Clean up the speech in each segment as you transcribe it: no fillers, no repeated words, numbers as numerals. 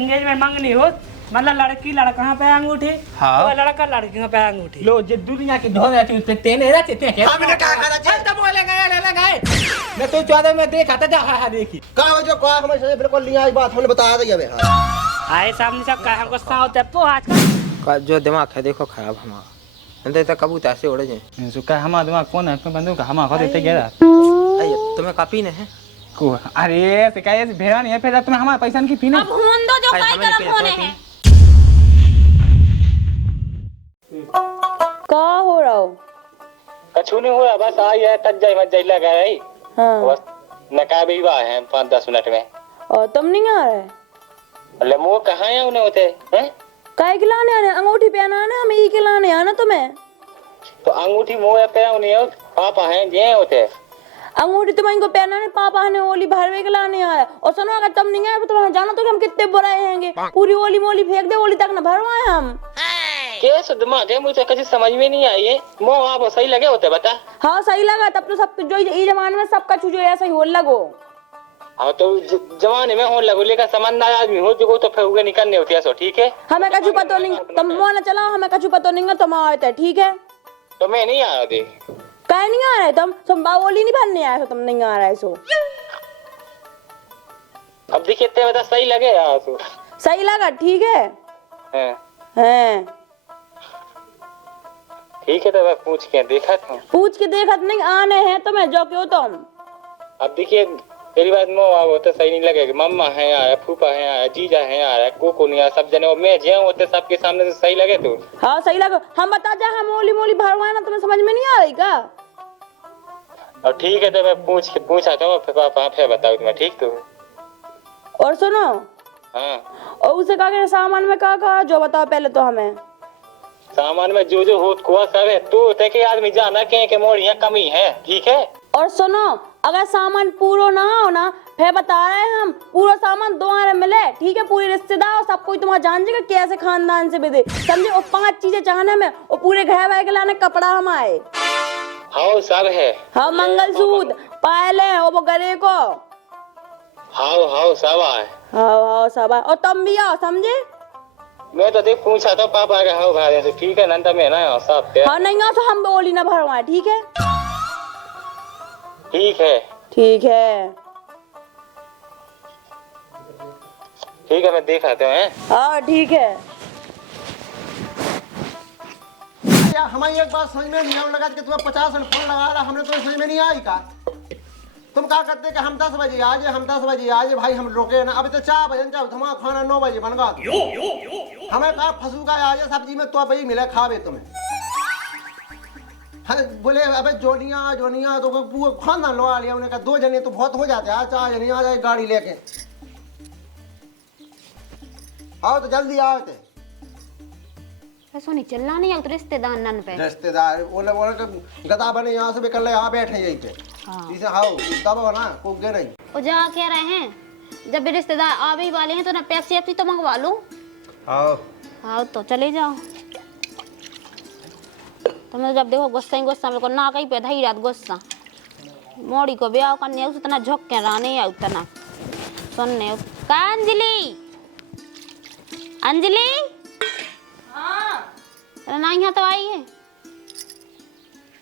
Engagement मांगनी हो मतलब लड़की लड़का पे अंगूठी हाँ। और लड़का लड़की पे अंगूठी लो जे दुनिया की ढोंग रहती उसपे तेने रहते थे क्या हमने कहा खाना चाहिए तब बोले गए ले गए मैं तो 14 में देखा था जा देखी कहा जो कहा हमें बिल्कुल लिया ये बात हमने बताया था ये आए सामने सब कहा गुस्सा होता है तो आजकल जो दिमाग है देखो खराब हमारा अंदर तक कबूतर से उड़ जाए सुका हमारा दिमाग कौन है पे बंदूक हमारा खा देते गया तुम्हें कापी ने है को अरे शिकायत भेड़ा नहीं है फिर तुम्हें हमारा पैसा की पीना अब होन दो जो काय करम होने हैं का हो रहा हो कछु नहीं हुआ बस आई है तक जाई मत जाई लगा है हाँ बस नका भी हुआ है 5-10 मिनट में और तुम नहीं आ रहे अरे मुंह कहाँ है उन्हें होते हैं काय के लाने आने अंगूठी पहना आना हमें ई के लाने आना तुम्हें तो अंगूठी मुंह पे उन्हें पापा हैं जे होते अंगूठी तुम्हें को पहना ने पापा ने ओली भरवे के लाने आया और सुनो अगर तुम नहीं आए तो जानो तो कि हम कितने बुरे हैंगे पूरी ओली मोली फेंक दे ओली तक न भरवाए हम के सुध दिमाग है मुझे कभी समझ में नहीं आई है मुंह आप सही लगे होते बता हाँ सही लगा तब तो सब जो ई जमाने में सबका चूजो ऐसा ही हो लगो हाँ तो जमाने में हो लगो लेकर समझदार आदमी हो जो तो फिर उगे निकलने होती है सो ठीक है हमें कछु पतो नहीं तुम मुंह न चलाओ हमें कछु पतो नहीं तुम आए थे ठीक है तो मैं नहीं आया दे कहीं नहीं आ रहे तुम बावोली नहीं भरने आए हो तुम नहीं आ रहे सो अब देखिए ते बता सही लगे यार तो सही लगा ठीक है हैं ठीक है तो मैं पूछ के देखा था पूछ के देखा नहीं आने हैं तुम्हें जो क्यों तुम अब देखिए तेरी बात मोह वो तो सही नहीं लगेगा मम्मा है यार फूफा है यार जीजा है यार कोको नहीं यार सब जने और मैं जे होते सबके सामने से सही लगे तो हाँ सही लगा हम बता जा हम मोली मोली भरवाए ना तुम्हें समझ में नहीं आ रही का और ठीक है तो मैं पूछा था फिर पापा फिर बताओ तुम्हें ठीक तो और सुनो हाँ और उसे कहा सामान में कहा जो बताओ पहले तो हमें सामान में जो हो कुआ सब है तो के आदमी जाना के मोड़ियाँ कमी है ठीक है और सुनो अगर सामान पूरा ना हो ना फिर बता रहे हैं हम पूरा सामान दोबारा मिले ठीक है पूरे रिश्तेदार और सब कोई तुम्हारा जान जाएगा कैसे खानदान से बेदे समझे और 5 चीजें चाहने में और पूरे घर वाले के लाने कपड़ा हम आए हाँ सब है हाँ मंगलसूत्र पायले और वो गले को हाँ सब आए हाँ सब आए और तुम भी आओ समझे मैं तो देख पूछा था पापा का हाँ भाई तो ठीक है नंदा में ना सब हाँ नहीं आओ तो हम बोली ना भरवाए ठीक है ठीक है ठीक है ठीक है मैं देख आते हैं हाँ ठीक है यार हमारी एक बात समझ में नहीं आने लगा कि तुम्हें 50 फोन लगा रहा हमने तुम्हें समझ में नहीं आई का तुम क्या करते कि हम 10 बजे आ जाए हम 10 बजे आ जाए भाई हम रुके ना अभी तो 4 बजे जाओ तुम्हारा खाना 9 बजे बन गया हमें कहा फंसू का आ जाए सब्जी में तो भाई मिले खावे तुम्हें हाँ बोले अबे जोनिया तो पूरा खानदान लगा लिया उन्हें कहा 2 जने तो बहुत हो जाते हैं 4 जने आ जाए गाड़ी लेके आओ तो जल्दी आओ थे ऐसा नहीं चलना नहीं अब रिश्तेदार नन पे रिश्तेदार बोले गदा बने यहाँ से कल यहाँ बैठे यही पे इसे आओ तब ना कोगे नहीं वो जा कह रहे हैं जब भी रिश्तेदार आवे ही वाले हैं तो ना पेप्सी तो मंगवा लो आओ हाँ तो चले जाओ तुम्हें जब देखो गुस्सा मेरे को ना कहीं पे धई रात गुस्सा मोड़ी को ब्याह करने उतना झोंक के रहने या उतना सुनने का अंजलि हाँ ना यहाँ तो आई है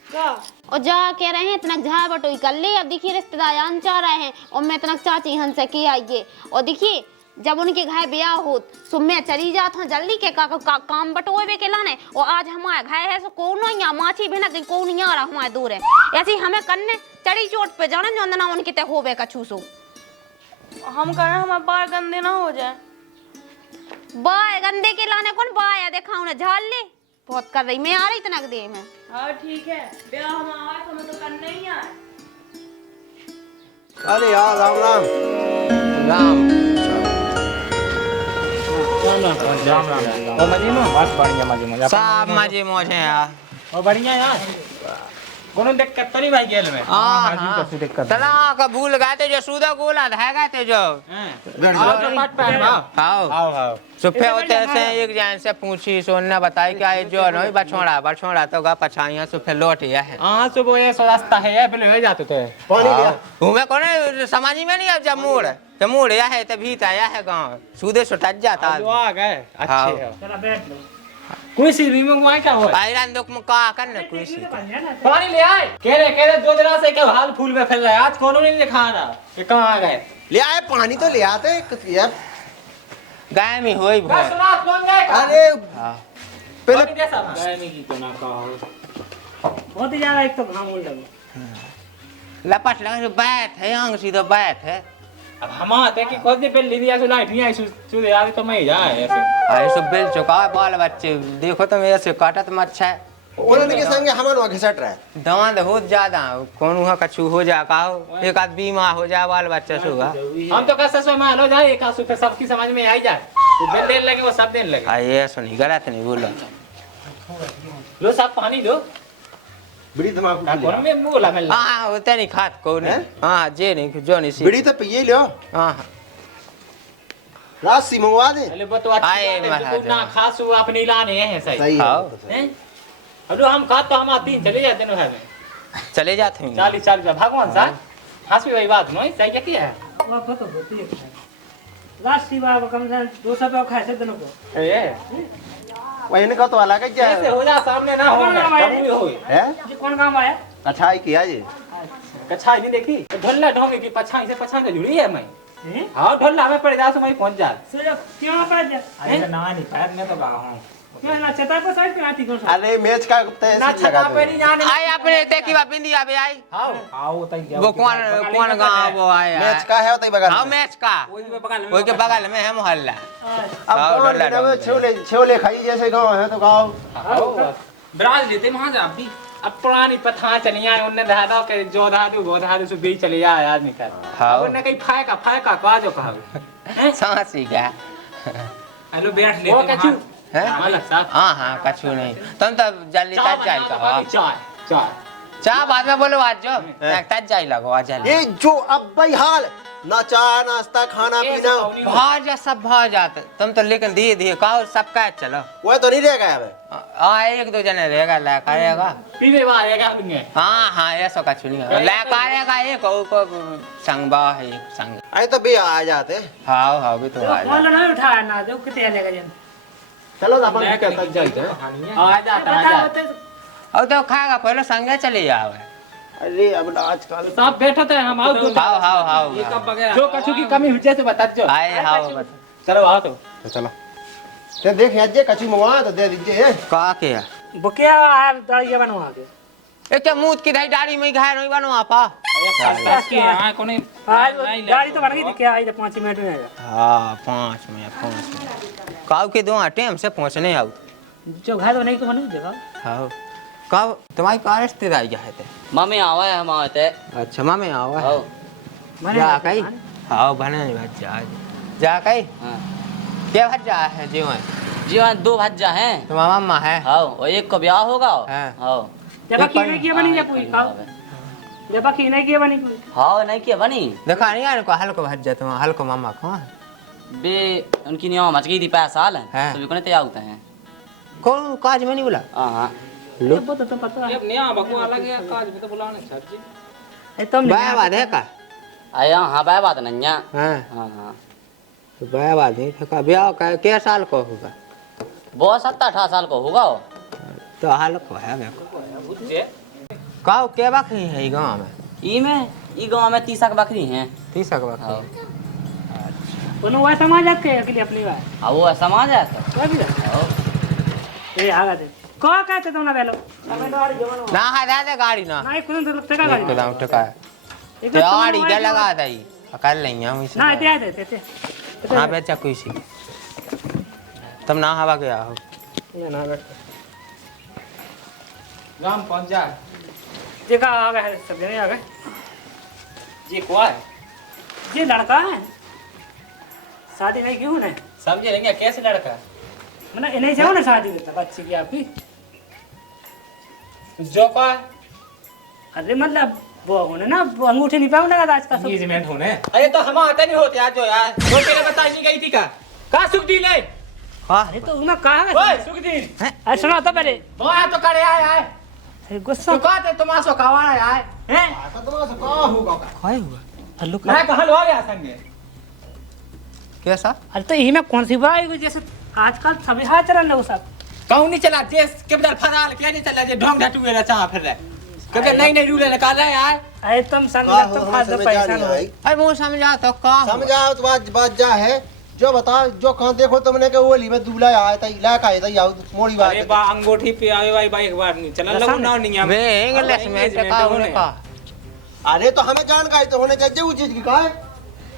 क्या और जा कह रहे हैं इतना झा बटोई कर ले अब देखिए रिश्तेदार आन चाह रहे हैं और मैं इतना चाची हंस से की आइए और देखिए जब उनके घर ब्याह हो तो मैं चली जात हूँ जल्दी के काम बटोए के लाने और आज हमारे घर है सो कौन यहाँ माछी भेना कहीं कौन नहीं आ रहा हमारे दूर है ऐसे हमें करने चढ़ी चोट पे जाने जो अंदर उनके ते होवे कछु सो हम कह रहे हैं हमारे बाल गंदे ना हो जाए बाय गंदे के लाने कौन बाय देखा उन्हें झाल ले बहुत कर रही मैं आ रही इतना देर में हाँ ठीक है ब्याह हम आए तो हमें तो करना ही आए अरे यार राम राम राम और मजे में बस बढ़िया मजे सब मजे मौज है यार और बढ़िया यार कोनो दिक्कत तो नहीं भाई गेल में हां तला का भूल गए थे जो सूदा गोला है गए थे जो आओ पाट पे आओ सुफे होते ऐसे एक जान से पूछी सोना बताई क्या है जो नहीं बछोड़ा तो गा पछाइया सुफे लौट गया है हां सुबह ये रास्ता है पहले हो जाते थे पानी दिया हमें कोने समझ में नहीं अब जब मोड़ तो मोड़या है तो भीताया है गाँव सूदे सुटक जाता जो आ गए हाँ। अच्छे है चला बैठ लो कोई चीज भी मंगवाए क्या हो आयरन दुख में का करना कोई सी पानी ले आए कह रहे 2 दिन से क्या हाल फूल में फैल रहा है आज कौन नहीं दिखा रहा ये कहाँ आ गए ले आए पानी तो ले आते यार। गाय में होई भोर अरे पहले गाय में की तो ना कहो बहुत ही ज्यादा एक तो घाम उड़ लगे लपट लगा जो बैठ है अंग सीधा बैठ है अब हम आते कि खुद दिन पहले लिया से लाइट नहीं आई सुधे यार तो मैं जा ऐसे अरे सब बेल चुका है बाल बच्चे देखो तो मेरे से काटत मत है उन्होंने के संगे हमारे वहाँ घिसट रहा है। दांत हो ज्यादा कौन हुआ कछु हो जा का हो एक आध बीमार हो जाए बाल बच्चा से हुआ हम तो कह ससुर मान हो जाए एक आंसू पे सबकी समझ में आई जाए वो बिल देने लगे वो सब देने लगे अरे ये सुनी गलत नहीं बोलो लो सब पानी लो बीड़ी तमाकू कौन में बोला मैं हाँ होते नहीं खात को नहीं हाँ जे नहीं जो नहीं सी बीड़ी तो पिए लो हाँ राशि मंगवा दे। अरे वो तो आए अच्छी बात है महाराज। ना खास वो अपने लाने हैं सही सही है हाँ हैं? अब हम खा तो हम 3 चले जाते हैं घर में चले जाते हैं 40 भगवान साहब हंस भी वही बात नहीं सही क्या है वो तो होती है राष्ट्रीय बाबा कम से कम 200 रुपया खाए थे दोनों को ये वही का तो अलग है क्या कैसे हो जा सामने ना हो कभी भी हो है। ये कौन काम आया अच्छा ही किया जी कछाई नहीं देखी ढोलना ढोंगे की पछाई से पछाई से जुड़ी है मैं हाँ ढोलना हमें पड़ जा मैं पहुंच जा से क्यों पड़ जा ना नहीं पैर में तो कहा हूँ क्यों ना चता पर साइड पे आती कौन सा अरे मैच का ना तहसील छता लगा पे दो। नहीं जाने आए अपने ते की बात बिंदी आवे आई आओ आओ तई वो कौन गाँव वो आया मैच का है तो बगल हाँ में। मैच का वही के बगल में है मोहल्ला अब आओ, गाँव डोला में डोला। छोले खाई जैसे गाँव है तो गाँव ब्राज लेते वहां जा भी अब पुरानी पथा चली आए उन्ने धादा के जो धादू वो धादू से भी चले आए आदमी कर हाँ। अब उन्ने कहीं फायका का जो कहा सांसी क्या हेलो बैठ लेते वो कछु है मालक साहब हाँ हाँ कछु नहीं तुम तब जल्दी तज जाई का चाय चाय चाह बाद में बोलो आज जो तज जाई लगो आज जल्दी ये जो अब भाई हाल ना चाय नाश्ता खाना पीना भाग जा सब भाग जाते तुम तो लेकिन धीरे धीरे कहो सब का चलो वह तो नहीं रह गया अब। हाँ एक दो जने रहेगा लैका रहेगा पीने वाले क्या होंगे हाँ हाँ ऐसा कछु नहीं है लैका रहेगा एक को संगबा है एक संग अरे तो भी आ जाते। हाँ हाँ भी तो आ जा कॉल नहीं उठाया ना दो कितने लेगा जन चलो अपन मैं कहता तक जाते आ जाता बता आ बता और तो खाएगा पहले संगे चले जाओ अरे अब आजकल सब बैठो थे हम आओ दो हाँ हाँ हाँ जो कछु की कमी हुई तो बता दो आए हाँ चलो आओ तो चलो ते देख अजय कछु मंगवा तो दे दीजिए। का के वो क्या आप ये बनवा के एक क्या मूत की धाई डाड़ी में घाय नहीं बनो आपा हां कोने आज गाड़ी तो बन गई थी क्या आई 5 मिनट में आएगा हाँ 5 मिनट काऊ के दो टाइम से पहुंचने आओ जो घर तो नहीं को बनी देखा हाँ कब तुम्हारी कार रिश्तेदारी क्या है ते मम्मी आवा है हम आते अच्छा मामे आओ आओ मैंने जा कहीं हाँ बने नहीं बात जा कहीं हाँ क्या भज जा है जीवन जी हाँ 2 भज्जा हैं तुम्हारा मम्मा है हाँ और एक को ब्याह होगा हाँ। हाँ जब की नहीं किया बनी या कोई खाओ जब की नहीं किया बनी कोई हाँ नहीं किया बनी देखा नहीं यार को हल्को भज जा तुम हल्को मामा कौन बे उनकी नियम मच गई थी 5 साल हाँ। तो भी तैयार होते हैं कौन काज में नहीं बोला हाँ हाँ ये वो तो पता है नया बकवा अलग है काज में तो बुलाने सर जी ए तुम बाया बात है का आया हाँ बाय बात नहीं है हाँ हाँ हाँ तो बाया बात नहीं का ब्याह का क्या साल को होगा बहुत 17-18 साल को होगा वो। तो हल्को है मेरे को काऊ के बकरी है ये गांव में ई गांव में 30 बकरी हैं 30 का बकरी हाँ कोनो वह समाज के अकेले अपनी बात हाँ वो समाज है तो कोई भी हाँ। ए आगा दे को कहते तुम ना बेलो हमें गाड़ी जवन ना हटा दे गाड़ी ना नहीं कुछ तो लगता गाड़ी एकदम टका एक गाड़ी क्या लगा दई कर लेंगे हम इसे ना दे दे हाँ बेचा कोई सी तुम ना हवा गया हो ना बैठ गांव पहुंच जा देखा आ गए सब जने आ गए जी को है ये लड़का है शादी नहीं क्यों ना सब जी रहेंगे कैसे लड़का मतलब इन्हें जाओ ना शादी में बच्ची की आपकी जो का अरे मतलब वो होने ना वो अंगूठे नहीं पाऊंगा आज का सब एंगेजमेंट होने अरे तो हम आते नहीं होते आज जो यार तो तेरे बताई नहीं गई थी का सुखदीन है अरे तो मैं कहा ओए सुखदीन अरे सुनो तो पहले वो आया तो करे आए अरे गुस्सा तो कहते तुम सो कवाना आए हैं तो तुम्हारा कहाँ होगा काय हुआ हल्लू मैं कहां लो आ गया संगे कैसा? अरे तो यही में कौन सी बात है जैसे आजकल सभी हाथ चलन लोग सब कहूं नहीं चला देश के बदल फराल क्या नहीं चला जे ढोंग ढटुए ना चाह फिर रहे कभी नई नई रूल निकाल रहे यार। अरे तुम समझा तो फालतू पैसा हो अरे वो समझा तो का समझाओ तो बात जा है जो बताओ जो कहाँ देखो तुमने के ओली में दूल्हा आया था इलाका आया था यार मोड़ी बात अरे बा अंगूठी पे आवे भाई एक बार नहीं चला लगो ना नहीं वे इंग्लिश में का होने का। अरे तो हमें जानकारी तो होने चाहिए उस चीज की का है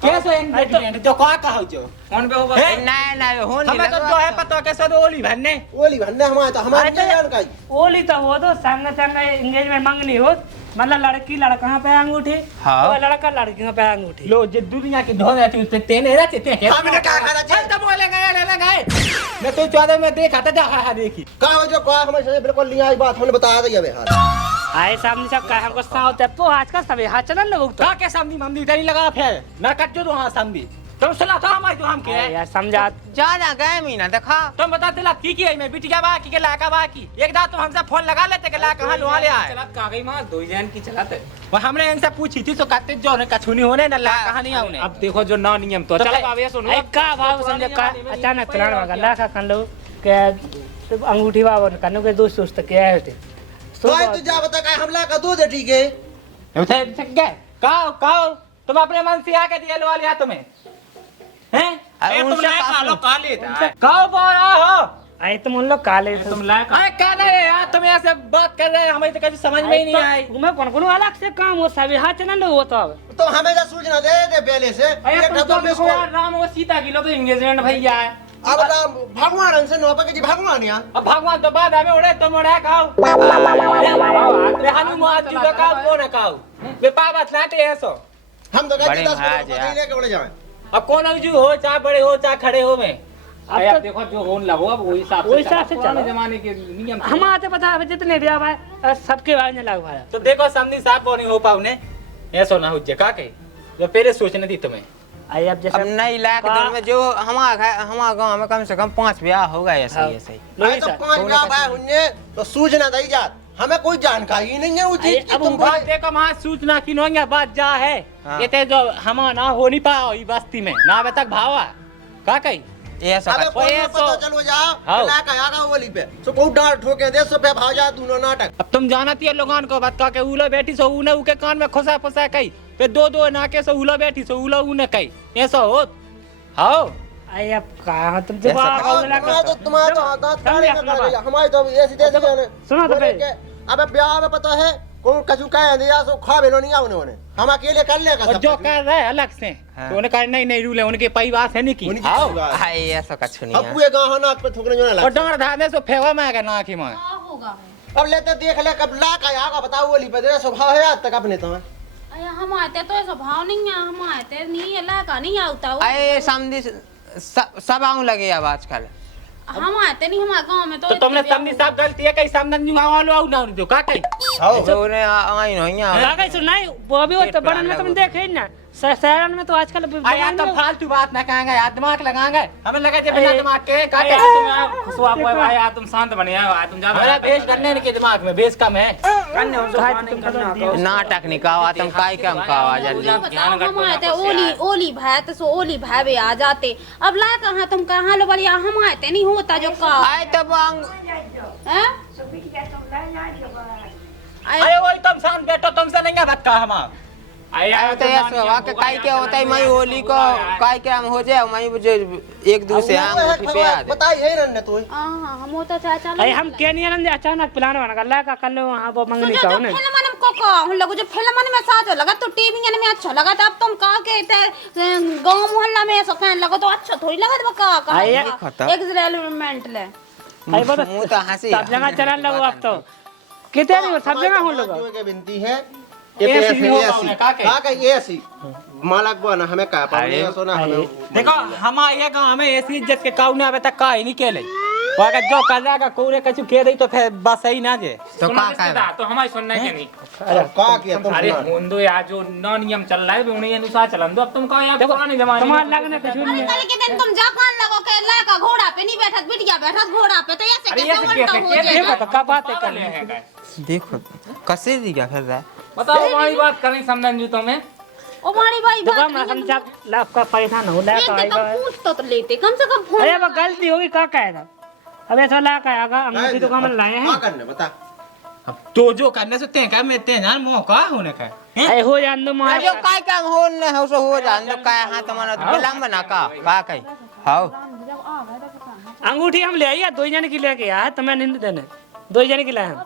कैसे एंगेजमेंट जो का कहो जो फोन पे होगा नहीं नहीं हो नहीं हमें तो जो है पता कैसे तो ओली भन्ने हमारे तो हमारी जानकारी ओली तो हो दो संग संग एंगेजमेंट मांगनी हो मतलब लड़की लड़का पे अंगूठी और लड़का लड़की पे अंगूठी लो जे दुनिया की ढोंग रहती उस पे तेने रहते थे क्या हमने क्या करना चाहिए तब बोले गए मैं तो 14 में देखा था जा देखी का जो का हमें से बिल्कुल नहीं आई बात हमने बताया था ये बिहार आए सामने सब कहा हमको साउथ है तो आजकल सभी हाथ चलन लोग तो का के सामने मम्मी इधर ही लगा फिर मैं कट जो वहां सामने तुम सुना था हमारे जो हम के यार समझा ज्यादा गए महीना देखा तुम बताते ला की है मैं बिटिया बा की के लाका बा की एक दांत तुम हमसे फोन लगा लेते के ला कहां लोहा ले आए चला का गई मां दो जन की चलाते वो हमने इनसे पूछी थी तो कहते जो ने कछुनी होने न ला कहां नहीं आउने अब देखो जो ना नियम तो चलो बाबू ये सुनो एक का भाव समझ का अचानक प्लान मगा ला का कन लो के अंगूठी बाबू कनु के दोस्त दोस्त के है तो तू जा बता का हमला का दूध है ठीक है उठे गए काओ तुम अपने मन से आके दिया लो लिया तुम्हें हैं अरे तुम लाए कालो काले काओ बोला हो आए तुम उन लोग काले तुम लाए अरे काले यार तुम ऐसे बात कर रहे हमें तो कभी समझ में ही नहीं आई मैं कौन अलग से काम हो सभी हाथ चलन लोग हो तो हमें जा सूचना दे दे पहले से अरे तुम देखो यार राम और सीता की लो तो एंगेजमेंट भैया है अब राम भगवान से नौपा के जी भगवान यार अब भगवान तो बाद हमें उड़े तुम उड़े खाओ हनुमान जी तो खाओ वो ना खाओ वे पापा लाटे ऐसो हम तो कहते 10 मिनट लेके उड़े जाए अब कौन अवजू हो चाहे बड़े हो चाहे खड़े हो में अब देखो जो होने लगो अब वही हिसाब से चलो जमाने के नियम हम आते पता है जितने ब्याह भाई सबके बारे में लग भाई तो देखो समझी साहब वो नहीं हो पाऊ ने ऐसा ना हो जे का के जो पहले सोचने दी तुम्हें आई अब जैसे अब नई लाख दर में जो हमारा गांव में कम से कम 5 ब्याह हो गए ऐसे ही ऐसे ही तो 5 ब्याह भाई हुन्ने तो सूचना दई जात हमें कोई जानकारी नहीं है उस चीज की तुम बात देखो वहां सूचना की नोंगे बात जा है ये ते जो हम ना हो नहीं पाओ ई बस्ती में ना अबे तक भावा का कही ऐसा अबे फोन में पता चलो जाओ ना का आगा ओली पे सो को डांट ठोके दे सो पे भाव जा दोनों नाटक अब तुम जानती है लोगन को बात का के उलो बैठी सो उने उके कान में खुसा फुसा कही पे दो नाके सो उलो बैठी सो उलो उने कही ऐसा हो हां आई अब कहां तुम जवाब बोला तो तुम्हारा तो हाथ ताड़े में कर हमारी तो ऐसी जैसी सुनो तो पहले अबे ब्याह में पता है कौन कछु कहे दिया सो खा बेलो नहीं आउने उन्हें हम अकेले कर लेगा और जो कर रहे अलग से तो उन्हें कहा नहीं रूल है उनके परिवार से नहीं की आओ हाय ऐसा कुछ नहीं अब पूरे गांव नाक पे थूकने जो ना लगा और डांड धाने सो फेवा में आके नाक ही में अब लेते देख ले कब ला का आगा बताओ ओली पे तेरा स्वभाव है आज तक अपने तो हम आते तो स्वभाव नहीं है हम आते नहीं है का नहीं आता अरे समझी सब आऊं लगे अब आजकल हम आते नहीं हमारे गांव में तो तुमने समझी सब गलती है कहीं सामने नहीं गांव वालों ना जो का कहीं जो ने आई नहीं आ गई सुनाई वो भी वो तो बड़न में तुम देखे ना शहरन में तो आजकल यार तो फालतू बात ना कहेंगे यार दिमाग लगाएंगे हमें लगा जे बिना दिमाग के का के तुम खुशवा कोई भाई यार तुम शांत बने यार तुम जा मेरा बेस करने के दिमाग में बेस कम है करने हम नाटक निकावा तुम काय काम कावा जल्दी हम आते ओली भाई तो सो ओली भाई भी आ जाते अब ला कहां तुम कहां लो बलिया हम आते नहीं होता जो का आए तब हैं अरे वही तुम शांत बैठो तुमसे नहीं बात का हम आया तो ऐसा हुआ कि काय क्या होता है मैं होली को काय क्या हम हो जाए मैं मुझे एक दूसरे अंगूठी पे आ दे बताई है रन्ने तो हां हम होता चाचा अरे हम के नहीं रंदे अचानक प्लान बना कर ला का कर लो वहां वो मंगनी का ने फिल्म में को हम लोग जो फिल्म में साथ लगा तो टीवी में अच्छा लगा था अब तुम का के गांव मोहल्ला में ऐसा कहने लगा तो अच्छा थोड़ी लगा का एक्सपेरिमेंट ले अरे वो तो हंसी सब जगह चलन लगो अब तो कितने नहीं सब जगह हो लोग जो के विनती है ऐसी का ऐसी मालक बना हमें का पावे सोना हमें देखो हमारे गांव में ऐसी इज्जत के काऊ ने अबे तक का ही नहीं केले वो अगर जो कर जाएगा कोरे कछु के दई तो फिर बस सही ना जे तो का तो हमारी सुनना है नहीं अरे का किया तुम अरे होंदो यार जो न नियम चल रहा है उन्हीं अनुसार चलन दो अब तुम कहो यार पुराने जमाने तुम्हारा लगने कुछ नहीं कल के दिन तुम जापान लगो के लाका घोड़ा पे नहीं बैठत बिटिया बैठत घोड़ा पे तो ऐसे कैसे उल्टा हो जाएगा तो का बात है कर ले देखो कैसे दिया फिर रहा बताओ हमारी बात करें समझन जू तुम्हें ओ मारी भाई दुकान में हम जब लाभ का पैसा न हो ला का आएगा पूछ तो लेते कम से कम फोन अरे अब गलती होगी का कहेगा अब ऐसा ला का आएगा अंगूठी दुकान में लाए हैं क्या करने बता तो जो करने से ते का मैं ते जान मौका होने का अरे हो जान दो मार जो काय काम हो न हो सो हो जान दो काय हां तुम्हारा बिलम बना का कई हां अंगूठी हम ले आइए 2 जन की लेके आया तुम्हें नींद देने 2 जन की लाए हम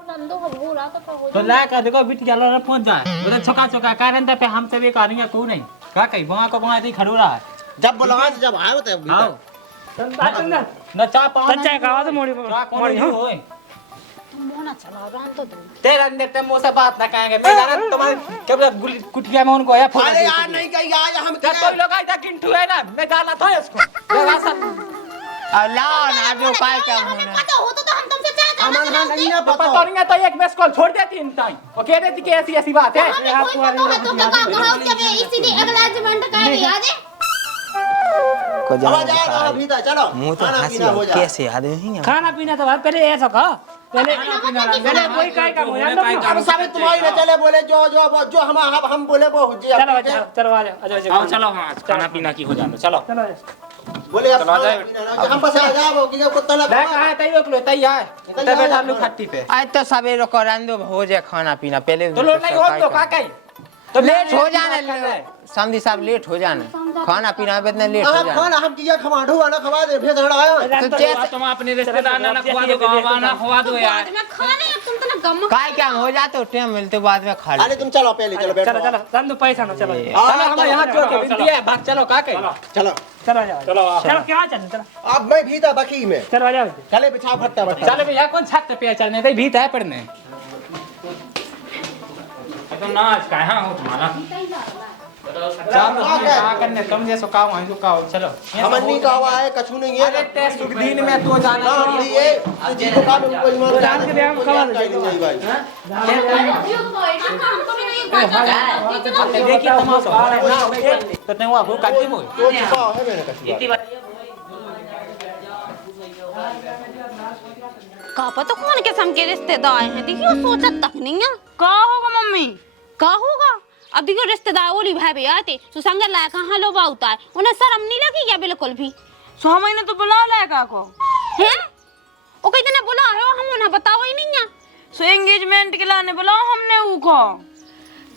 तो ला का देखो बिटिया ला फोन जाए बोले छोका छोका कारण पे हम से भी करेंगे को नहीं का कई वहां को वहां खड़ू रहा जब बुलावा जब आयो तब न चा पावन सच्चा का आवाज मोड़ी मोड़ी हो होए मोना चला रान तो दो तेरा नेते मुंह से बात ना कहेंगे मैं जाना तुम्हारे क्या कुटिया में उनको या फोन अरे यार नहीं कही आज हम जब कोई लोग आया किंटू है ना मैं डाला था इसको अल्लाह ना जो काय काम होने पता हो तो हम तुमसे चाहे अमन हां नहीं है पता तो नहीं है तो एक मिस कॉल छोड़ देती इन टाइम और कह देती कि ऐसी ऐसी बात है आपको तो का कहो कि इसीलिए अगला जमाना का याद है को जा आवाज आएगा अभी तो चलो मुंह तो हंसी कैसे आदमी है खाना पीना तो भाई पहले ऐसा कहा पहले कोई काय काम हो जाए अब सब तुम्हारी न चले बोले जो हम बोले वो हो जाए चलो चलो आ जाओ चलो हां खाना पीना की हो जानो चलो चलो बोले अब हम बस आ जाओ कि कुत्ता लगा मैं कहा तई ओकलो तई है तब बैठा लो खट्टी पे आज तो सवेरे करान दो हो जाए खाना पीना पहले तो लो नहीं हो तो का कई तो लेट हो जाने समझी साहब लेट हो जाने खाना पीना में इतना लेट हो जाने खाना हम किया खमाड़ू वाला खवा दे भेज हड़ाया तो जैसे तुम अपने रिश्तेदार ना खवा दो गावाना खवा दो यार मैं खाने तुम तो ना गम काय क्या हो जाते टाइम मिलते बाद में खा अरे तुम चलो पहले चलो बैठो चलो चलो संदू पैसा ना चलो चलो हम यहां जो के बिंदी है भाग चलो का कई चलो चलो आ जाओ चलो क्या चल चलो अब मैं भी था बकी में चलो आ जाओ चले बिछा फट्टा बैठा चलो भैया कौन छत पे चलने दे भीत है पड़ने तो नाच कहां हो तुम्हारा चलो क्या करने तुम जैसो काम है जो काम चलो हमनी का हुआ है कछु नहीं है अरे ते सुख दिन में तो जाना ये जी को काम को ईमान जान के भी हम खवा दे भाई देखिए तमाशा तो ते हुआ वो काटी मोय तो छुपा है मैंने कछु का पता कौन किस्म के रिश्तेदार हैं देखियो सोचत तक नहीं है का होगा मम्मी का होगा अब देखियो रिश्तेदार ओली भाई भी आते सुसंग लाया कहां लो बाउता है उन्हें शर्म नहीं लगी क्या बिल्कुल भी सो हम इन्हें तो बुला लाएगा को हैं ओ कहीं ने बुला है हम उन्हें बताओ ही नहीं है सो एंगेजमेंट के लाने बुलाओ हमने उको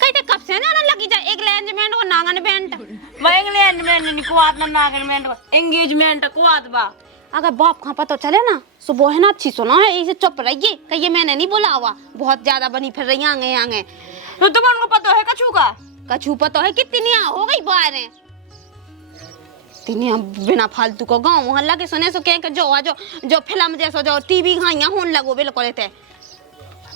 कहीं कब से ना लगी जा एक एंगेजमेंट और नागन बेंट वो एंगेजमेंट नहीं को आतना नागरमेंट एंगेजमेंट को आतबा अगर बाप कहाँ पता चले ना सुबह है ना अच्छी सुना है इसे चुप रहिए कहिए मैंने नहीं बोला हुआ बहुत ज्यादा बनी फिर रही आगे आगे तो तुम उनको पता है कछु का कछु पता है कितनी हो गई बाहर है तिनिया बिना फालतू को गांव मोहल्ला के सुने सो कह जो फिल्म जैसो जो टीवी घाइयां होने लगो बिल्कुल थे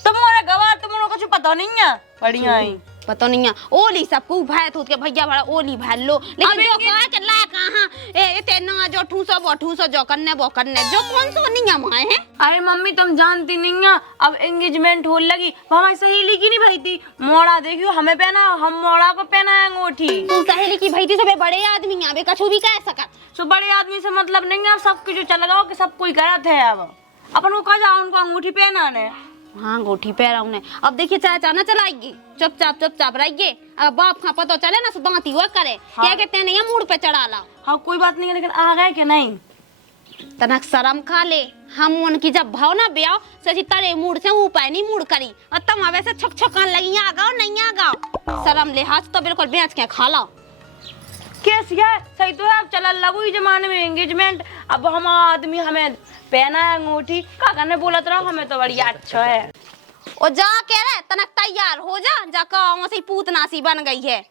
तुम्हारे गवार तुमको कुछ पता नहीं है बढ़िया ही पता नहीं है ओली सबको भाई तो के भैया बड़ा ओली भाई लो लेकिन जो कहा के ला कहां ए इतना जो ठूसो जो करने वो करने जो कौन सो नहीं है मां है अरे मम्मी तुम जानती नहीं है अब एंगेजमेंट हो लगी हमारी सहेली की नहीं भाई थी मोड़ा देखियो हमें पहना हम मोड़ा को पहना है अंगूठी तू सहेली की भाई थी सब बड़े आदमी है अबे कछु भी कह सका सो बड़े आदमी से मतलब नहीं है अब सब कुछ चल गया कि सब कोई करत है अब अपन को कहा जाओ उनको अंगूठी पहनाने हाँ अंगूठी पहना उन्हें अब देखिए चाचा ना चलाएगी चुपचाप रहिए अब बाप का पता चले ना दांती हुआ करे हाँ। क्या कहते हैं नहीं मूड पे चढ़ा ला हाँ कोई बात नहीं लेकिन आ गए कि नहीं तनक शर्म खा ले हम उनकी जब भावना ब्याह सची तारे मूड से ऊपर नहीं मूड करी और तुम वैसे छक छकान लगी आ गाओ नहीं आ गाओ शर्म लिहाज तो बिल्कुल बेच के खा ला कैसी है सही तो है अब चला लगू जमाने में एंगेजमेंट अब हम आदमी हमें पहना है अंगूठी काका ने बोला था हमें तो बढ़िया अच्छा है और जा कह रहे तनक तैयार हो जा गाँव से पूतनासी बन गई है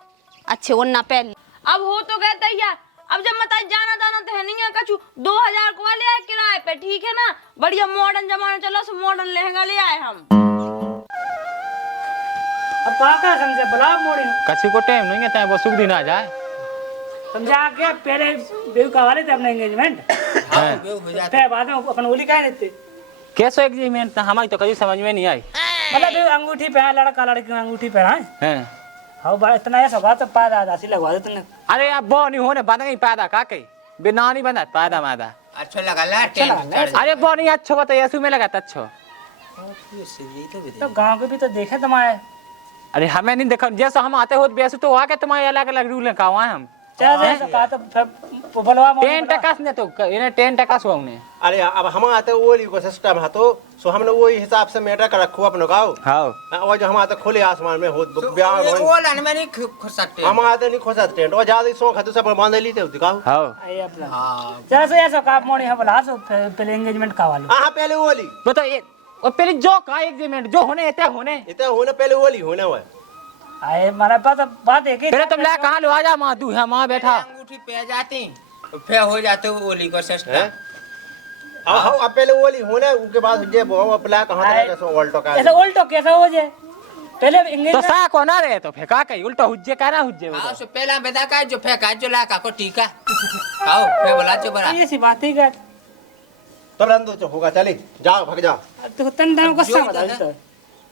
अच्छे उन्ना पहले अब हो तो गए तैयार अब जब मत जाना तो है नहीं है कछु 2000 को ले आए किराए पे ठीक है ना बढ़िया मॉडर्न जमाना चलो सो मॉडर्न लहंगा ले आए हम अब काका समझे बुला मोड़ी कछु को टाइम नहीं है वो सुख दिन आ जाए समझा के पहले बेव का वाले थे अपना एंगेजमेंट हां बेव हो जाता फिर बाद में अपन ओली काहे देते कैसे एंगेजमेंट हमारी तो कभी समझ में नहीं आई मतलब बेव अंगूठी पहना लड़का लड़की अंगूठी पहना हैं हां भाई इतना ऐसा बात तो पैदा दासी लगवा दे तूने अरे अब वो नहीं होने बना ही पैदा का कहीं बिना नहीं बना पैदा मादा अच्छा लगा ला टाइम अरे वो नहीं अच्छा को तो यीशु में लगा अच्छा तो गांव के भी तो देखे तुम्हारे अरे हमें नहीं देखो, जैसे हम आते हो वैसे तो आके तुम्हारे अलग अलग रूल का हुआ है हम। जैसे कहा तो बोलवा 10% ने तो इन्हें 10% हुआ उन्हें। अरे अब हम आते वो वाली को सिस्टम है तो सो हमने वही हिसाब से मेटर का रखो अपने गाँव। हाँ और जो हम आते खुले आसमान में हो ब्याह वो लाने में नहीं खुश सकते हम आते नहीं खोसा टेंट और ज्यादा शौक है तो सब बांध लेते दिखाओ। हाँ जैसे ऐसा का मोड़ी है बोला तो पहले एंगेजमेंट का वाला। हाँ पहले वो वाली बताओ ये और पहले जो का एग्रीमेंट जो होने इतना होने पहले वो वाली होने हुआ। आए हमारा पास बात है कि फिर तुम ला कहाँ लो आ जा माँ तू है माँ बैठा अंगूठी पे जाती फिर हो जाते ओली को सिस्टम। अब पहले वो वाली होने उसके बाद जे वो अप्लाई कहाँ तक सो ऑल्टो का ऐसा उल्टो कैसा हो जाए पहले तो एंगेजमेंट सा को ना रहे तो फेंका कहीं उल्टा हुज्जे का ना हुज्जे आओ सो पहला बेदा का जो फेंका जो ला का को टीका आओ फिर बोला जो बड़ा ये सी बात ही कर तो रंदो जो होगा चली जाओ भाग जा तो तन दानों को सब बता दो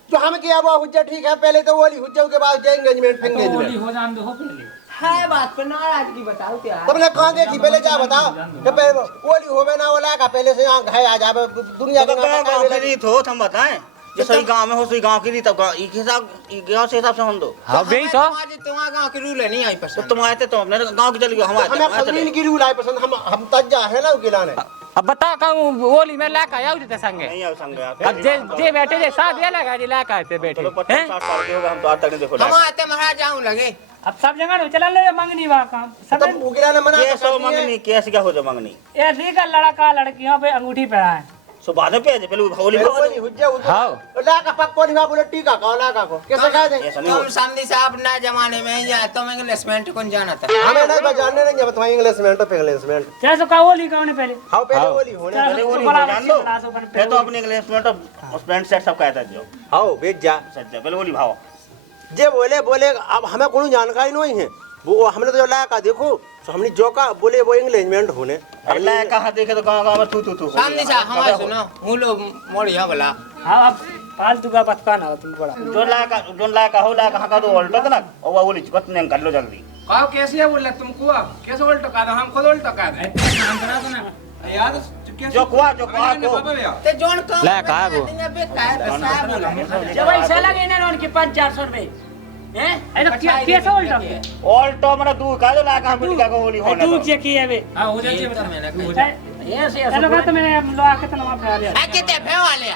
जो हम किया वो हुज्जा ठीक है पहले तो वो वाली हुज्जा के बाद एंगेजमेंट फेंगेजमेंट हो जान दो पहले है बात पे नाराजगी बताओ क्या तुमने कहां देखी पहले जा बताओ कि पहले वो वाली होवे ना वाला का पहले से यहां घाय आ जावे दुनिया का गांव की रीत हो हम बताएं जो सही गांव में हो सही गांव की रीत अब एक हिसाब गांव से हिसाब से हम दो। हाँ बेई तो तुम्हारे गांव की रूल है नहीं आई तो पसंद तुम आए थे तो हमने गांव की चली गए हमें हमारे फजलीन की रूल आई पसंद हम तज्जा है ना गिलाने अब बता कहूँ ओली में ला का आउट संगे नहीं आओ संग अब जे बैठे जे साथ ये लगा जे ला का थे बैठे चलो 50-60 साल के हो गए हम तो आज तक नहीं देखो हम आते महाराज जाऊं लगे अब सब जगह चला ले मंगनी वा काम सब तब गिलाने मना ये सब मंगनी कैसे क्या हो जाए मंगनी ये ठीक है लड़का लड़कियों पे अंगूठी पहनाए सो बाद में पे पहले होली हुज्जा हाँ ला का पक्को नहीं बोले टीका का ला का को कैसे कह दे ऐसा नहीं तुम हो सामने साहब ना जमाने में या तुम इंग्लिशमेंट कौन जाना था हमें नहीं जानने नहीं अब तुम्हारी इंग्लिशमेंट पे इंग्लिशमेंट जैसे का ओली कौन पहले हां पहले ओली होने पहले होली हो जान लो फिर तो अपने इंग्लिशमेंट और फ्रेंड सेट सब कहता जो हां बेच जा सच्चा पहले होली भाव जे बोले अब हमें कोई जानकारी नहीं है वो हमने तो जो लाया का देखो तो हमने जो का बोले वो इंगेजमेंट होने अल्लाह कहां देखे तो गांव में थू सामने से हमारे सुनो हूं लो मोड़िया वाला हां अब फालतू का बात का ना तुम बड़ा जो ला का हो ला कहां का तो उल्टा ना और वो होली चिकट ने कर लो जल्दी कहो कैसे बोल तुमको अब कैसे उल्टा का हम खुद उल्टा का दे यार जो कुआ को ते जोन का ला का वो जब ऐसा लगे ना उनके 500 रुपए हैं अरे कैसे उल्टा ऑल्टो मने तू का जो ला का हम का होली होने तू जे की है बे हां हो जाती है हो जाए ऐसे चलो का तो मैंने लोआ के तना पे आ लिया है कितने भे वाले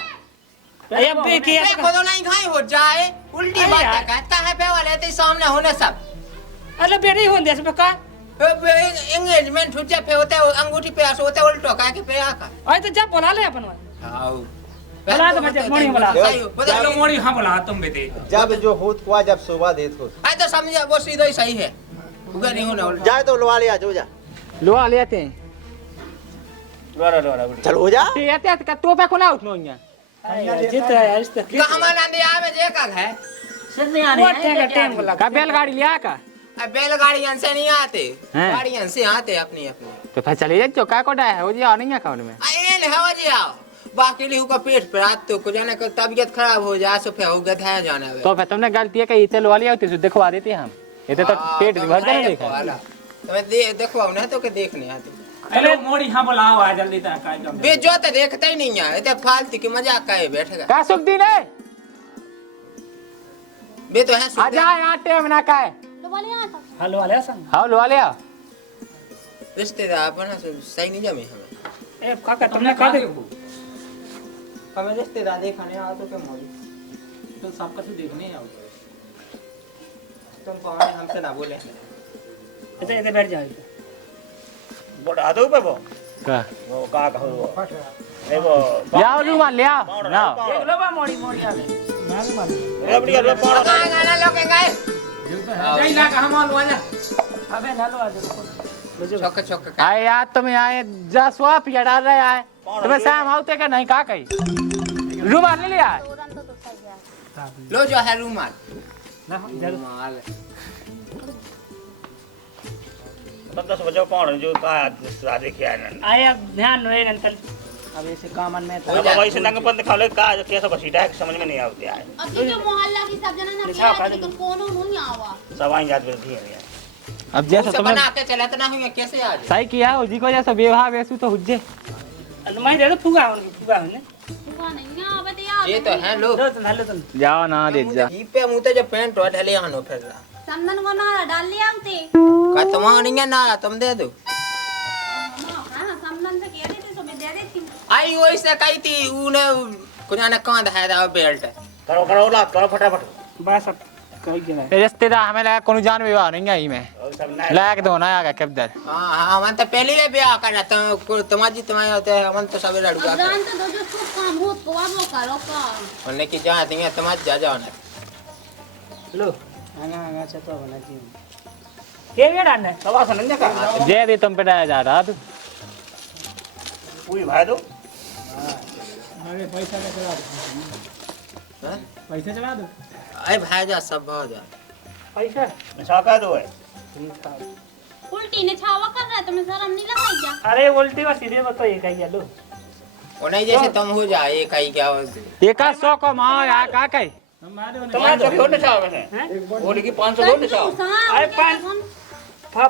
ये बे की ये खुद नहीं खाई हो जाए उल्टी बात कहता है भे वाले ते सामने होने सब अरे बे नहीं होंदे इसमें का एंगेजमेंट हो जाए होता है अंगूठी पे आस होता है उल्टो का के पे आका आई तो जा बोला ले अपन हां बोला तो मैं मोड़ी बोला चलो मोड़ी हां बोला तुम भी दे जब जो होत कुआ जब सुबह देत हो आई तो समझ वो सीधा ही सही है उगा नहीं होना उल्टा जाए तो लवा लिया जो जा लो आ लेते हैं लोरा चल हो जा ये आते का तो पे कोना उठनो यहाँ जीत है यार इस तक का हमारा नंदिया में जे का है सिर नहीं आने हैं टाइम को का बैलगाड़ी लिया का अब बैलगाड़ियां से नहीं आते हैं? गाड़ियां से आते अपनी अपनी तो फिर चले जाए चौका कोटा है हो जी आ नहीं अकाउंट में आए हवा जी आओ बाकी लिहू का पेट पर रात तो को जाने का तबीयत खराब हो जाए सो फिर हो गधा जाना है तो फिर तुमने गलती है कि इते लो लिया होती दिखवा देती हम ये तो पेट भर जाने देखा तो मैं देखवाओ ना तो के देखने आते चलो मोड़ी हां बुलाओ आ जल्दी तक आ जाओ बे जो तो देखता ही नहीं है ये फालतू की मजाक का है बैठेगा का सुख दिन है बे तो है आ जा यहां टाइम ना का है हेलो वाले संग हां लो लिया रिश्तेदार अपना सही नहीं जमे हमें ए काका तुमने का दे हमें रिश्तेदार देखने आ तो क्या मौली तो सबका से देखने आओ तुम कौन है हमसे ना बोले ऐसे ऐसे बैठ जाओ बड़ा दो पे वो का का हो वो ए वो जाओ रुमाल ले आओ ना देख लो बा मोड़ी मोड़ी आ गई ना भी मार ए बढ़िया लो पाड़ा गाना लोगे गाए जय ला का हम लो आ जा अबे ना लो आ जा चौक चौक आए यार तुम्हें आए जा स्वाप या डाल रहे आए तुम्हें शाम आउते का नहीं का कही रुमाल ले लिया लो जो है रुमाल ना जरूर रुमाल 10 बजे पाड़ा जो का शादी किया ना आए अब ध्यान रहे अंकल अब ऐसे कामन में अब वैसे नंग बंद खाले का कैसा बसीटा है समझ में नहीं आती है अब ये जो मोहल्ला की सब जना ना मेरा लेकिन कोनो नहीं आवा सब आई याद रहती है अब जैसा सब तुम्हें बना के चला तो ना हुई कैसे आज सही किया उसी को जैसा व्यवहार वैसे तो हुज्जे मैं दे दो फुगा उनकी फुगा ने ये तो है लो जाओ ना दे जा ई पे मुंह ते जो पैंट हो ढले आनो फिर समदन को ना डाल लिया हमते का तुम नहीं है ना तुम दे दो हां समदन से कह देते तो मैं दे देती आई वही से कही थी उने कुछ ना कांद है दा बेल्ट करो करो ला करो फटाफट बस अब कही गया रिश्तेदार हमें लगा कोनो जान विवाह नहीं आई मैं लायक दो ना आगा कब्दर हां मन तो पहले ही ब्याह करना तुम्हारी तुम्हारे होते हैं मन तो सब लड़का अब जान तो दो जो खूब काम हो तो वो करो का उन्हें की जा दी तुम्हारी जा जाओ ना लो आना आना तो बना जी के वे डालना सवा से नहीं का दे दे तुम पे जा रहा तू पूरी भाई दो अरे पैसा का चला दो पैसा चला दो अरे भाई जा सब हो जा पैसा मिसा का दो है उल्टी ने छावा कर रहा है तुम्हें शर्म नहीं लगाई क्या अरे उल्टी व सीधे बताओ ये कही लो उन्हें जैसे तुम हो जा ये कहीं क्या हो एक 100 को मां या का कही तुम्हारे तो दो चाव है बोली की 500 दो चाव अरे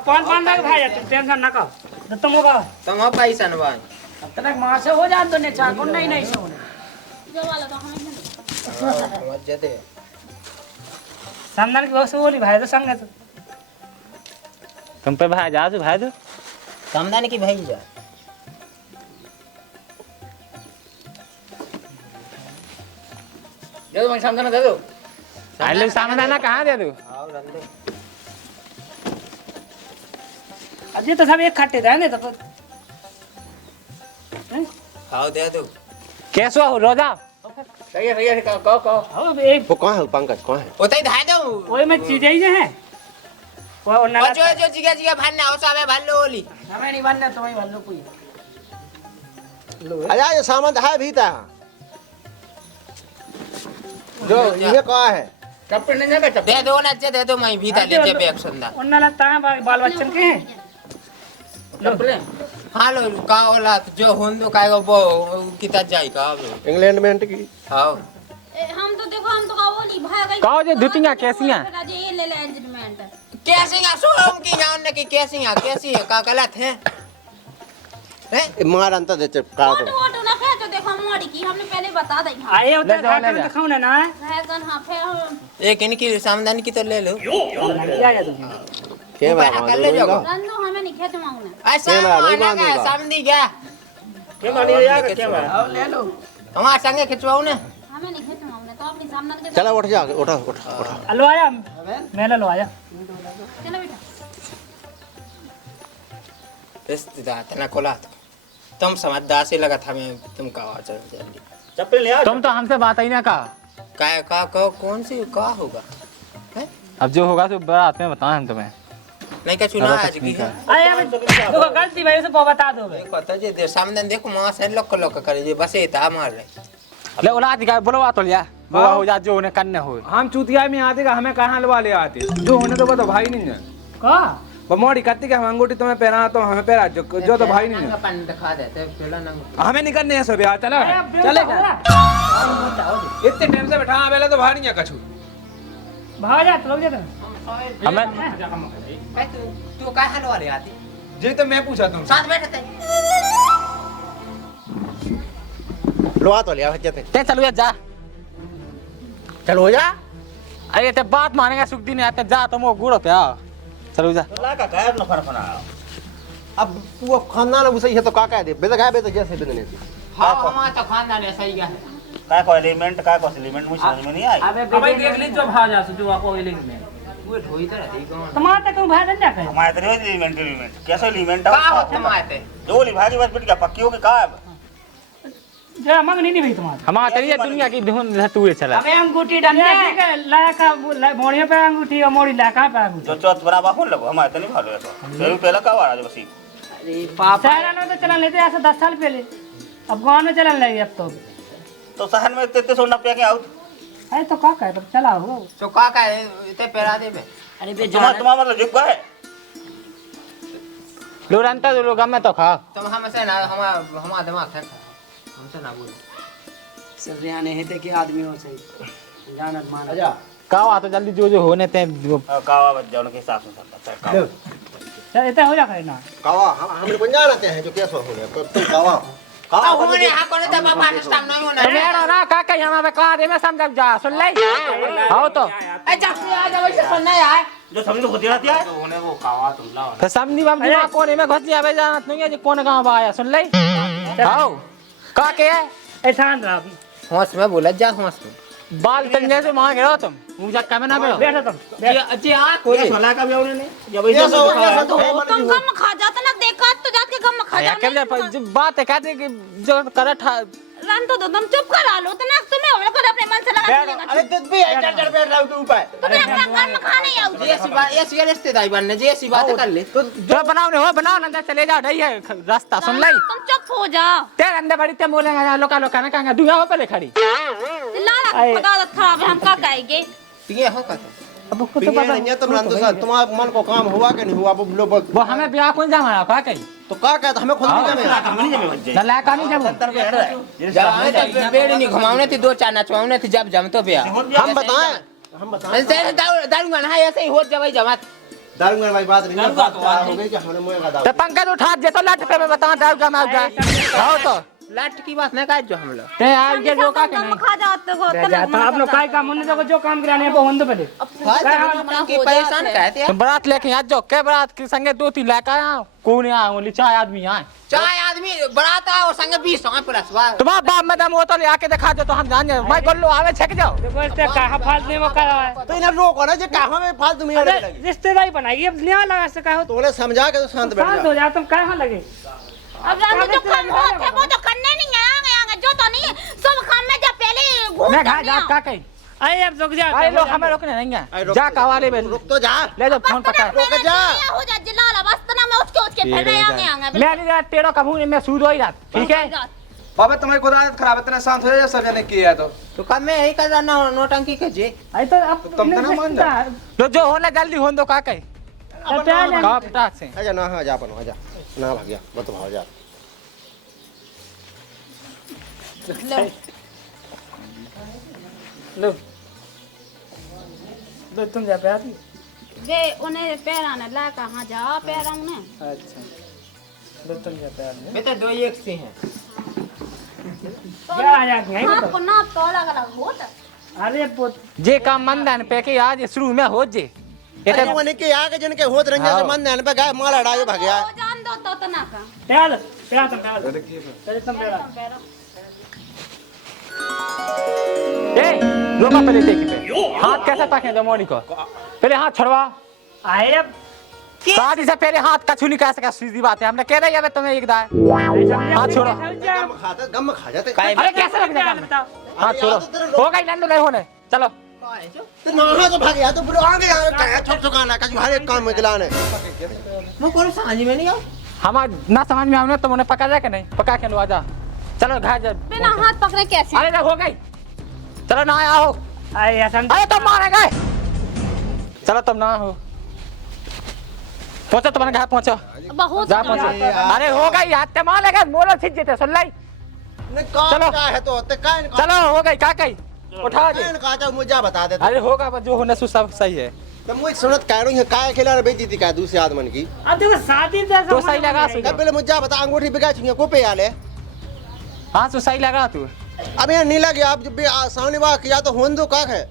पान लाख भाई तुम टेंशन ना करो तुम होगा तुम हो पैसा नवान तक मां से हो जान तो ने चार को नहीं से होने जो वाला तो हमें मजे दे सामने की बस बोली भाई तो संग है तो तुम पे भाई जा भाई तो समझाने की भाई जा दे दो मैं समझना दे दो आले सामने कहां दे दू अजय तो सब एक खट्टे थे ना तो हां दे दो कैसो हो रोजा सही है कहो अब एक वो कौन है पंकज कौन है उतई धाय दो ओए में चीज ही है वो और ना जो जो जिगा जिगा भान्ना हो साबे भालो ओली हमें नहीं बनना तुम्हें भल्लो कोई अया ये सामान है भी था जो ये कहा है चप्पल नहीं जाएगा दे दो ना दे दो मैं भी था ले जे बैग संदा उन्ना लगता है बाल बच्चन के हैं चप्पल हां लो का ओला जो होंदो काएगो वो किता जाई का इंग्लैंड में एंट्री की हां हम तो देखो हम तो का वो नहीं भाग गई कहो जे धुतियां कैसियां ये ले ले एंजमेंट कैसियां सोम की जान की कैसियां कैसी है का गलत है हैं मार अंतर दे काट फोटो फोटो ना फेंक तो देखो मोड़ी की हमने पहले बता दी आए होते खाकर दिखाओ ना ना है गन हां फेर एक इनकी सामदानी की तो ले लो क्या है तुम के बात कर ले जाओ रंदो हमें नहीं खेत मांगना ऐसा माना का समझी गया के मानी यार क्या बात अब ले लो हमारे संगे खिंचवाओ ना हमें नहीं खेत मांगना तो अपनी सामने के चला उठ जा उठा लो आया मैं लो आया चलो बेटा रिश्तेदार तना कोला तुम समझदार से लगा था मैं तुम का चल जल्दी चप्पल ले आ तुम तो हमसे बात ही ना कहा काय का कौन सी का होगा हैं अब जो होगा तो बात में बताएं हम तुम्हें नहीं क्या चुना आज की है आया देखो गलती भाई से बता दो भाई देखो तो जे सामने देखो मां से लोक करे जे बस एता मार रहे ले ओला दिखा बोलवा तो लिया वो हो जा जो उन्हें करने हो हम चूतिया में आते का हमें कहाँ लवा ले आते जो होने तो वो तो भाई नहीं है का बमोड़ी करती के हम अंगूठी तुम्हें पहना तो हमें पहना जो तो भाई नहीं है अपन दिखा देते पहला नंग हमें नहीं करने हैं सब यार चलो चलेगा इतने टाइम से बैठा पहले तो भाई नहीं है कछु भाग जा तो जा हमें तू कहाँ लवा ले आती जी तो मैं पूछा तुम साथ बैठते लवा तो लिया जाते ते चलो जा चलो जा अरे ते बात मानेगा सुख दिन आते जा तुम वो गुड़ पे आओ चलो जा ला का कायर न फरफना अब वो खानदान अब सही है तो का कह दे बेटा बे तो जैसे बिदने थी हां हमारा तो खानदान ऐसा ही है का को एलिमेंट का को एलिमेंट मुझे समझ में नहीं आई अबे भाई देख ली जो भाग जा जो आपको एलिंग में वो ढोई तो रहती कौन तुम्हारे तक भाई धंधा कर हमारे तो एलिमेंट कैसे एलिमेंट का होते माते जो ली भागी बस बिट क्या पक्की होगी का जा मंग नहीं भाई तुम्हारे हमारा तेरी दुनिया की धुन तू चला अबे अंगूठी डालने के लाया का मोड़ियों पे अंगूठी और मोड़ी लाका पे अंगूठी जो चौथ बराबर हो लगो हमारे तो नहीं भालो है तो फिर पहला का वाला जो बसी अरे पापा शहर में तो चलन लेते ऐसा 10 साल पहले अब गांव में चलन लगे अब तो शहर में तेते सोना पे के आउट है तो का है चला हो तो का इते पेरा दे बे अरे बे तुम्हारा मतलब जुग है लोरंता जो लोग में तो खा तुम हमसे ना हमारा दिमाग है हमसे ना बोल सब यहाँ नहीं थे कि आदमी हो सही जानत मान आजा कावा तो जल्दी जो होने ते कावा बच जाओ के हिसाब से चल इतना हो जा करे ना कावा हम लोग जान आते हैं जो कैसे हो गया तुम कावा हाँ होने यहाँ कोने तब पाकिस्तान नहीं होना मेरा ना का कहीं हमारे कहा दे मैं समझ जा सुन ले आओ तो अच्छा आ जा वैसे सुनना यार जो समझ होती रहती है तो समझी बाप दिमाग कोने में घुस जावे जाना नहीं है कौन गांव आया सुन ले आओ का के है ऐसा रहा अभी होश में बोला जा होश में बाल तंगे से मांग रहे हो तुम मुझे कम ना बैठो बैठो तुम जी आ कोई सोला का भी उन्होंने जब ये ऐसे तो तुम गम खा जाता ना देखा तो जात के गम खा या जाता क्या जो बात है कहते कि जो करट रन तो दो तुम चुप करा लो तो ना तुम्हें और कर अपने मन से लगा देगा अरे तुम भी चल बैठ रहा तू ऊपर तुम्हें अपना गम खाने आओ ये सी रिश्तेदारी बनने जे ऐसी बात कर ले जो बनाओ ने हो बनाओ ना चले जाओ नहीं है रास्ता सुन ले तुम चुप हो जाओ तेरे अंदर बड़ी ते बोलेगा लोका लोका ना कहां दुनिया हो पहले खड़ी लाला खुदा खराब है हम का कहेंगे ये हो का अब खुद तो पता नहीं तुम रंतो सर तुम्हारा मन को काम हुआ कि नहीं हुआ वो लोग वो हमें ब्याह कौन जा मारा का कही तो का कहता हमें खुद नहीं जमे ना लाका नहीं जब जब आए तब बेड़ी नहीं घुमावने थी 2-4 नचवावने थी जब जम तो पे हम बताएं दारू गना ऐसे ही हो जब जमात दारू में भाई बात नहीं बात हो गई कि हमने मुंह का दारू तो पंकज उठा जे तो लट पे मैं बता दाऊ का मैं आओ तो लाट की बात नहीं का जो हम लोग ते यार ये रोका के नहीं खा जाते हो तो आप लोग काय काम होने दो जो काम कराने हैं वो होने पहले की परेशान कहते हैं तुम बारात लेके आ जाओ के बारात के संगे 2-3 लाख आया कौन आया ओनली 4 आदमी आए 4 आदमी बारात आए और संगे 20 प्लस तुम्हारा बाप मैडम वो तो ले आके दिखा दो तो हम जान जाए मैं गोल्लो आवे छक जाओ देखो इससे कहा फालतू में करा है तो इन्हें रोको ना जे कहां में फालतू में अरे रिश्तेदारी बनाई अब न्याय लगा से कहो तो उन्हें समझा के तो शांत बैठ शांत हो जा तुम कहां लगे अब रात जो काम होते वो तो करने नहीं आएंगे जो तो नहीं सब काम में जब पहले घूम मैं घा जा का कहीं आए अब रुक जा अरे लोग हमें रोकने नहीं है जा कवाले में रुक तो जा ले जाओ फोन पकड़ रोक जा हो जा जिला वस्तना में उसके फिर आएंगे मैं नहीं जा तेरा कबू में सूद हो ही रात ठीक है बाबा तुम्हारी खुद आदत खराब है इतना शांत हो जा सब जने किया है तो कब मैं यही कर रहा ना नोटंकी के जे आई तो अब तुम तो ना मान जाओ तो जो होना जल्दी हो दो का कहीं का पटा से आजा ना हाँ जा अपन आजा ना भाग गया मत भाग जा लो लो तुम जा पे आती वे उन्हें पैराने ला कहां जा पैराने अच्छा लो तुम जा पे आती मैं तो 2 एक से हैं क्या आ जाती है आपको ना तो अलग होता अरे जे काम मंदन पे के आज शुरू में हो जे अरे वो नहीं के आगे जिनके होत रंजा से मन पे गए माला डायो भाग गया जान दो तो ना का प्याल प्याल तुम प्याल चले तुम प्याल ए रोका पहले देख पे हाथ कैसे पकड़े दो मोनी को पहले हाथ छड़वा आए अब शादी से पहले हाथ का छूनी कैसे का सीधी बात है हमने कह रही है तुम्हें एक दाए हाथ छोड़ो गम खा जाते अरे कैसे रख दिया हाथ छोड़ो हो गई नंदू नहीं होने चलो तो ना तो भाग गया तो फिर आगे आया छोट छोकाना का हर एक काम में गिलाने मैं कोई समझ में नहीं आ हम ना समझ में आने तो उन्हें पका जाए कि नहीं पका के लो आजा चलो घर जा बिना हाथ पकड़े कैसे अरे हो गई चलो ना आओ आए ऐसा अरे तुम मारेंगे चलो तुम ना हो पहुंचो तुम्हारे घर पहुंचो बहुत जा पहुंचो अरे हो गई यार ते मारेगा मोरो खींच जेते सुन लाई चलो का है तो ते कान चलो हो गई का कही उठा दे का तो मुझे बता दे अरे होगा बस जो होने सु सब सही है तो मुझे सुनत कह रही है काय खिला बेची थी का दूसरे आदमी की अब देखो शादी जैसा तो सही लगा सही पहले मुझे बता अंगूठी बिका चुकी को पे आले हां तो सही लगा तू अब ये नहीं लगे आप जब भी सामने वाह किया तो होन दो का है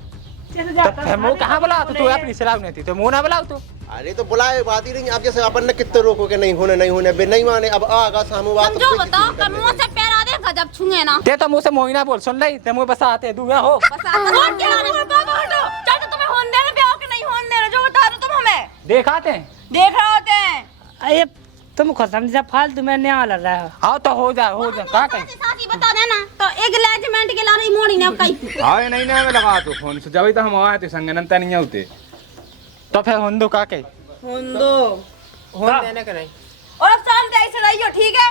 जैसे जाता तो मुंह कहां बुला तू अपनी सलाह नहीं थी तो मुंह ना बुलाओ तू अरे तो बुलाए बात ही नहीं आप जैसे अपन ने कितने रोको के नहीं होने बे नहीं माने अब आगा सामू बात समझो बताओ कर मुंह से पैर आ देगा जब छूंगे ना ते तो मुंह से मोहिना बोल सुन ले ते मुंह बस आते दूंगा हो बस कौन खिलाने में बाबा हटो चल तो तुम्हें होने देना ब्याह के नहीं होने देना जो बता दो तुम हमें देखाते हैं देख रहे होते हैं अरे तुम खुद समझा फालतू में न्याय लग रहा है आओ तो हो जा का कही साथी बता देना तो एक लेजमेंट के लाने मोड़ी ने कही हां नहीं ना मैं लगा तो फोन से जब तो हम आए थे संगनंता नहीं होते तो फिर हुंदू का कही हुंदो होने देने का नहीं और अब शांति ऐसे रहियो ठीक है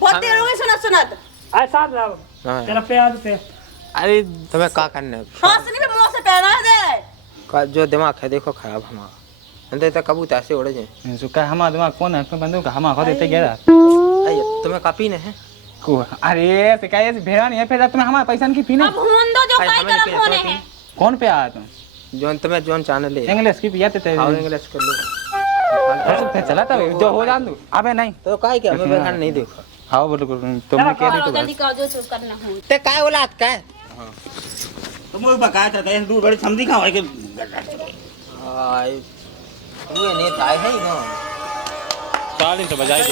बहुत देर हो गई सुनत आए साथ रहो तेरा प्यार से अरे तुम्हें का करना है हंसने पे मुंह से पैर आ दे का जो दिमाग है देखो खराब हमारा अंदर तक कबूतर ऐसे उड़ जाए सुका हमारा दिमाग कौन है बंदूक हमारा खो देते गया तुम्हें का पीने है को अरे से क्या ये भेड़ा नहीं है फिर तुम्हें हमारा पैसा की पीने अब हुंदो जो काय करम होने हैं कौन पे आया तुम जोन तुम्हें जोन चैनल ले इंग्लिश की पिया थे और इंग्लिश कर लो चला था जो हो जान दू अबे नहीं तो काय क्या मैं बेकार नहीं देखो हाँ बिल्कुल तुमने कह दी तो जल्दी कर जो चुप करना हो ते काय बोला काय तुम वो बकाया था ये दूर बड़ी समझी कहाँ है कि आई तू ने ताई है ना ताली तो बजाई दो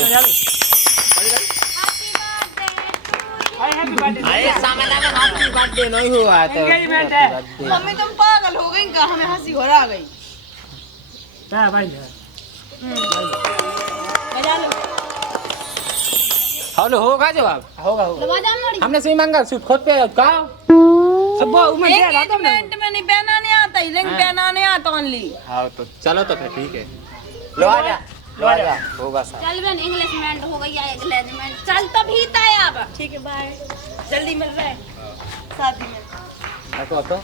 हैप्पी बर्थडे अरे सामान में हैप्पी बर्थडे नहीं हुआ तो एंगेजमेंट है मम्मी तुम पागल हो गई का हमें हंसी हो रहा गई क्या भाई बजा लो हेलो होगा जवाब होगा दरवाजा में लड़ी हमने सही मंगलसूत्र खुद पे का अब वो उम्र दे रहा था एंगेजमेंट में नहीं पहनाने आता रिंग पहनाने आता ओनली हाँ तो चलो तो फिर ठीक है लो आ जा होगा सब चल बहन इंग्लिशमेंट हो गई है इंग्लिशमेंट चल तभी तय अब ठीक है बाय जल्दी मिल रहा है शादी में देखो तो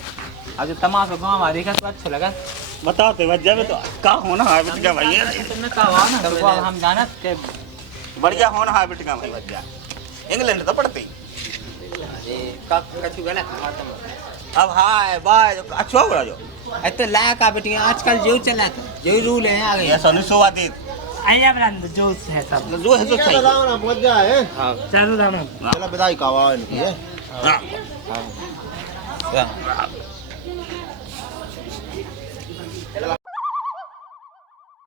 आज तमाशा गांव हमारे का तो अच्छा लगा बताओ तो बच्चा में तो का होना है बेटा भाई तुमने कहा ना तो हम जाना के बढ़िया होना है बेटा भाई बच्चा इंग्लैंड तो पढ़ते अरे का कछु गलत अब हाय बाय अच्छा हो रहा जो ए तो लाया का बेटी आजकल जो चला था जो रूल है आ गए ऐसा नहीं सोवादी आइए ब्रांड जो है सब जो है तो क्या सही राम राम पहुंच गया है चलो राम चला विदाई का आवाज नहीं है